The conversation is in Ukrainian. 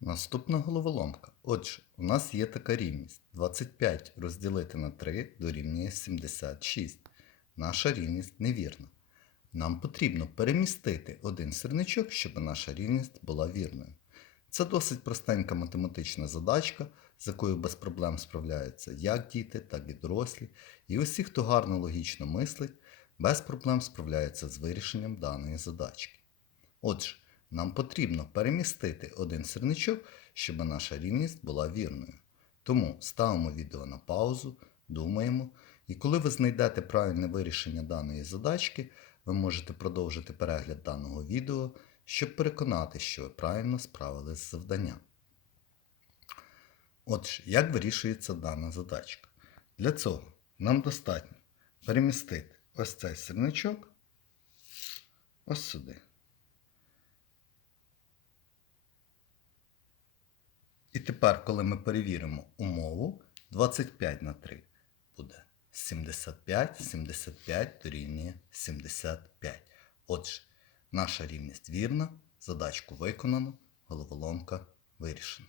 Наступна головоломка. Отже, у нас є така рівність. 25 розділити на 3 дорівнює 76. Наша рівність невірна. Нам потрібно перемістити один сірничок, щоб наша рівність була вірною. Це досить простенька математична задачка, з якою без проблем справляються як діти, так і дорослі. І усі, хто гарно логічно мислить, без проблем справляються з вирішенням даної задачки. Отже, нам потрібно перемістити один сірничок, щоб наша рівність була вірною. Тому ставимо відео на паузу, думаємо, і коли ви знайдете правильне вирішення даної задачки, ви можете продовжити перегляд даного відео, щоб переконати, що ви правильно справились з завданням. Отже, як вирішується дана задачка? Для цього нам достатньо перемістити ось цей сірничок ось сюди. І тепер, коли ми перевіримо умову, 25 на 3 буде 75, 75 дорівнює 75. Отже, наша рівність вірна, задачку виконано, головоломка вирішена.